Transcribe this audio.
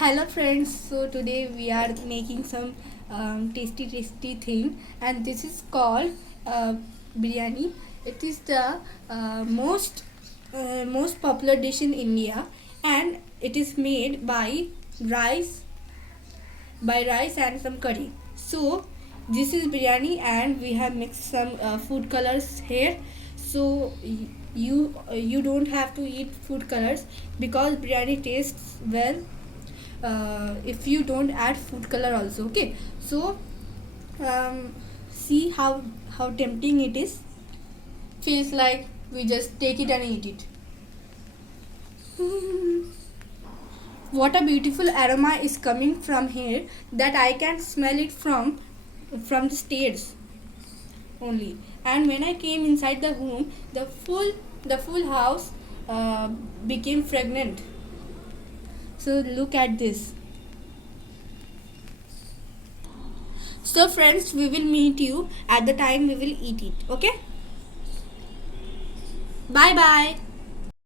Hello friends, so today we are making some tasty thing, and this is called biryani. It is the most popular dish in India, and it is made rice rice and some curry. So this is biryani, and we have mixed some food colors here. So you don't have to eat food colors because biryani tastes well if you don't add food color also. Okay, so see how tempting it is. Feels like we just take it and eat it. What a beautiful aroma is coming from here, that I can smell it from the stairs only. And when I came inside the home, the full house became fragrant. So look at this. So friends, we will meet you at the time we will eat it. Okay, bye bye.